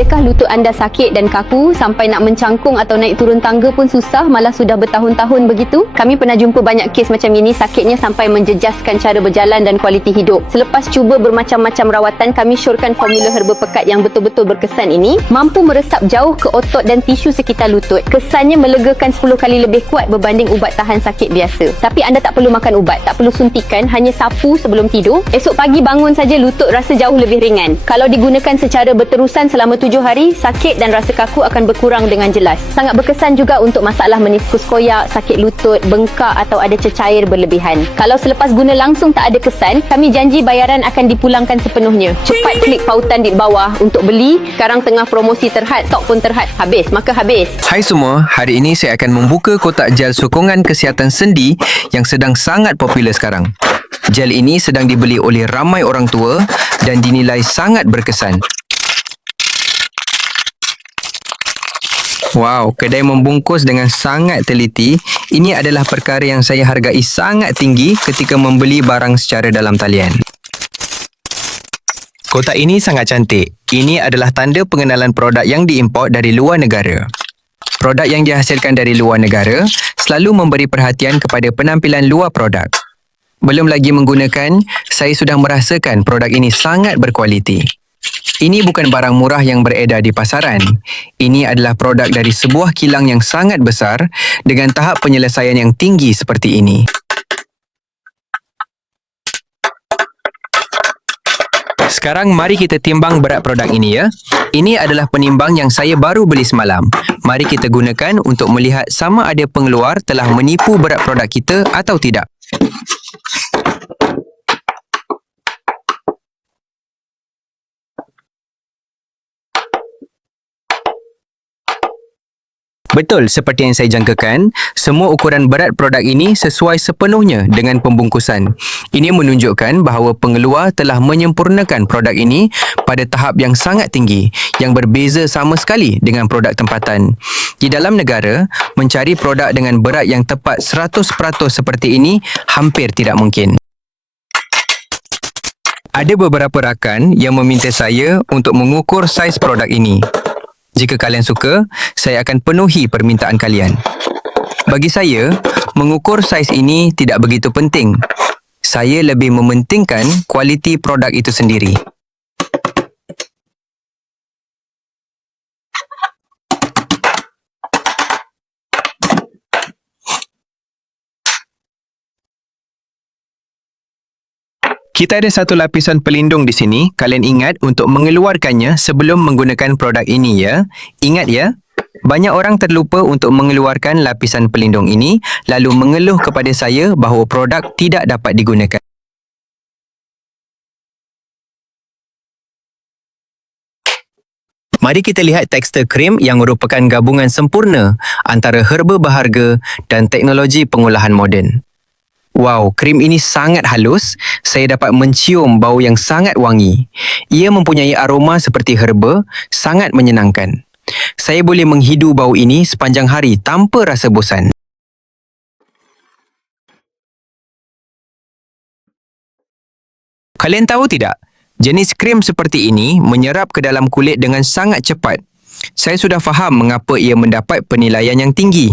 Adakah lutut anda sakit dan kaku sampai nak mencangkung atau naik turun tangga pun susah, malah sudah bertahun-tahun begitu? Kami pernah jumpa banyak kes macam ini, sakitnya sampai menjejaskan cara berjalan dan kualiti hidup. Selepas cuba bermacam-macam rawatan, kami syorkan formula herba pekat yang betul-betul berkesan ini mampu meresap jauh ke otot dan tisu sekitar lutut. Kesannya melegakan 10 kali lebih kuat berbanding ubat tahan sakit biasa. Tapi anda tak perlu makan ubat, tak perlu suntikan, hanya sapu sebelum tidur. Esok pagi bangun saja lutut rasa jauh lebih ringan. Kalau digunakan secara berterusan selama 7 hari, sakit dan rasa kaku akan berkurang dengan jelas. Sangat berkesan juga untuk masalah meniskus koyak, sakit lutut, bengkak atau ada cecair berlebihan. Kalau selepas guna langsung tak ada kesan, kami janji bayaran akan dipulangkan sepenuhnya. Cepat klik pautan di bawah untuk beli. Sekarang tengah promosi terhad, stok pun terhad. Habis, maka habis. Hai semua, hari ini saya akan membuka kotak gel sokongan kesihatan sendi yang sedang sangat popular sekarang. Gel ini sedang dibeli oleh ramai orang tua dan dinilai sangat berkesan. Wow, kedai membungkus dengan sangat teliti. Ini adalah perkara yang saya hargai sangat tinggi ketika membeli barang secara dalam talian. Kotak ini sangat cantik. Ini adalah tanda pengenalan produk yang diimport dari luar negara. Produk yang dihasilkan dari luar negara selalu memberi perhatian kepada penampilan luar produk. Belum lagi menggunakan, saya sudah merasakan produk ini sangat berkualiti. Ini bukan barang murah yang beredar di pasaran. Ini adalah produk dari sebuah kilang yang sangat besar dengan tahap penyelesaian yang tinggi seperti ini. Sekarang mari kita timbang berat produk ini ya. Ini adalah penimbang yang saya baru beli semalam. Mari kita gunakan untuk melihat sama ada pengeluar telah menipu berat produk kita atau tidak. Betul seperti yang saya jangkakan, semua ukuran berat produk ini sesuai sepenuhnya dengan pembungkusan. Ini menunjukkan bahawa pengeluar telah menyempurnakan produk ini pada tahap yang sangat tinggi, yang berbeza sama sekali dengan produk tempatan. Di dalam negara, mencari produk dengan berat yang tepat 100% seperti ini hampir tidak mungkin. Ada beberapa rakan yang meminta saya untuk mengukur saiz produk ini. Jika kalian suka, saya akan penuhi permintaan kalian. Bagi saya, mengukur saiz ini tidak begitu penting. Saya lebih mementingkan kualiti produk itu sendiri. Kita ada satu lapisan pelindung di sini. Kalian ingat untuk mengeluarkannya sebelum menggunakan produk ini ya. Ingat ya, banyak orang terlupa untuk mengeluarkan lapisan pelindung ini lalu mengeluh kepada saya bahawa produk tidak dapat digunakan. Mari kita lihat tekstur krim yang merupakan gabungan sempurna antara herba berharga dan teknologi pengolahan moden. Wow, krim ini sangat halus. Saya dapat mencium bau yang sangat wangi. Ia mempunyai aroma seperti herba, sangat menyenangkan. Saya boleh menghidu bau ini sepanjang hari tanpa rasa bosan. Kalian tahu tidak? Jenis krim seperti ini menyerap ke dalam kulit dengan sangat cepat. Saya sudah faham mengapa ia mendapat penilaian yang tinggi.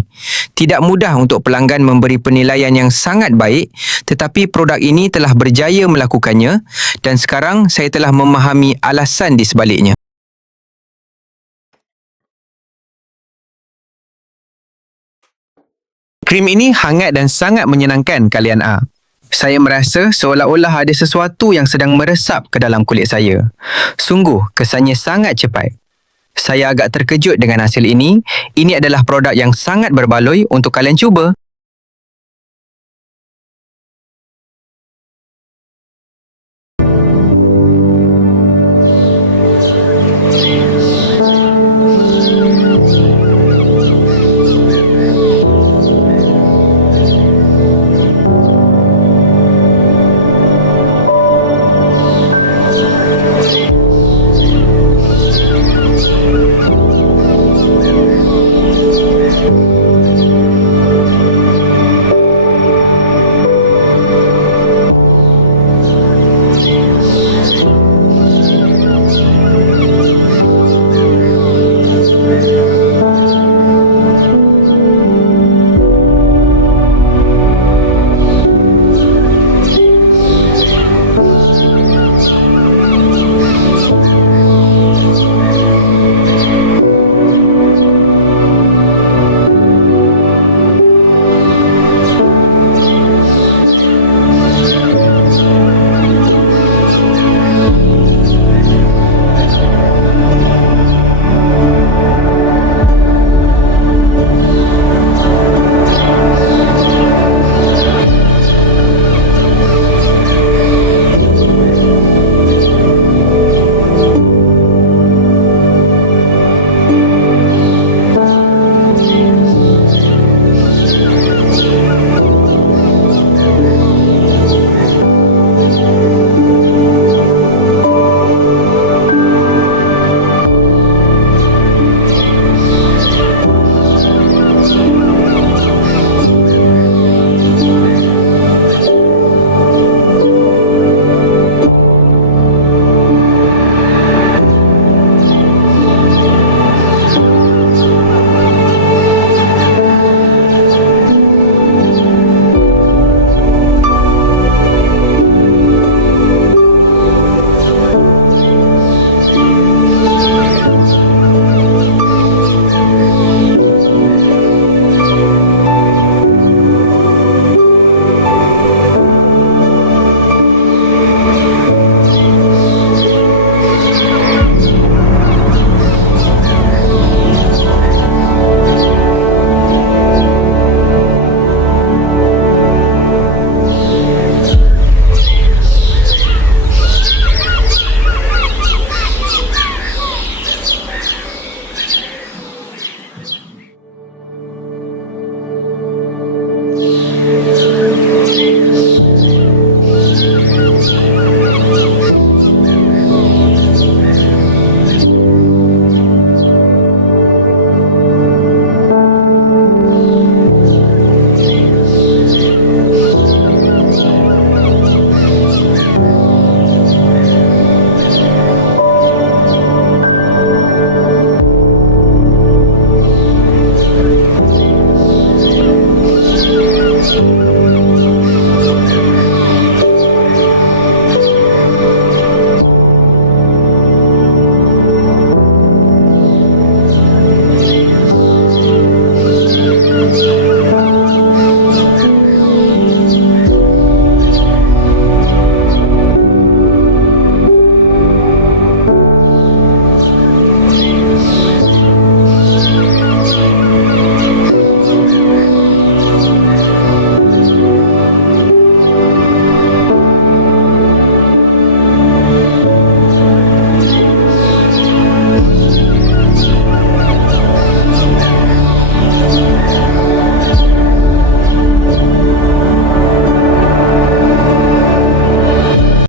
Tidak mudah untuk pelanggan memberi penilaian yang sangat baik, tetapi produk ini telah berjaya melakukannya dan sekarang saya telah memahami alasan di sebaliknya. Krim ini hangat dan sangat menyenangkan kalian A. Saya merasa seolah-olah ada sesuatu yang sedang meresap ke dalam kulit saya. Sungguh, kesannya sangat cepat. Saya agak terkejut dengan hasil ini. Ini adalah produk yang sangat berbaloi untuk kalian cuba.